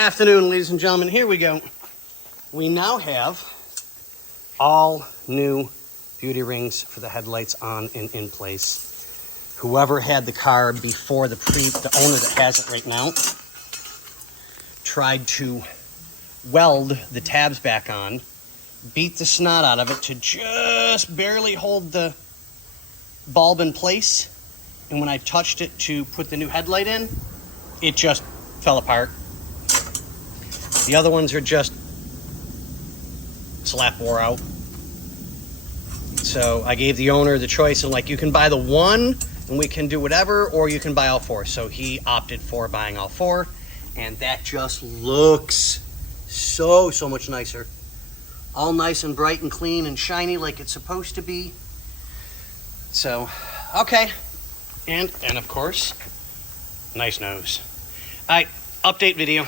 afternoon, ladies and gentlemen. Here we go. We now have all new beauty rings for the headlights on and in place. Whoever had the car before the owner that has it right now tried to weld the tabs back on, beat the snot out of it to just barely hold the bulb in place. And when I touched it to put the new headlight in, it just fell apart. The other ones are just slap wore out. So I gave the owner the choice of, like, you can buy the one and we can do whatever, or you can buy all four. So he opted for buying all four, and that just looks so much nicer. All nice and bright and clean and shiny like it's supposed to be. So, okay. And of course, nice nose. All right, update video.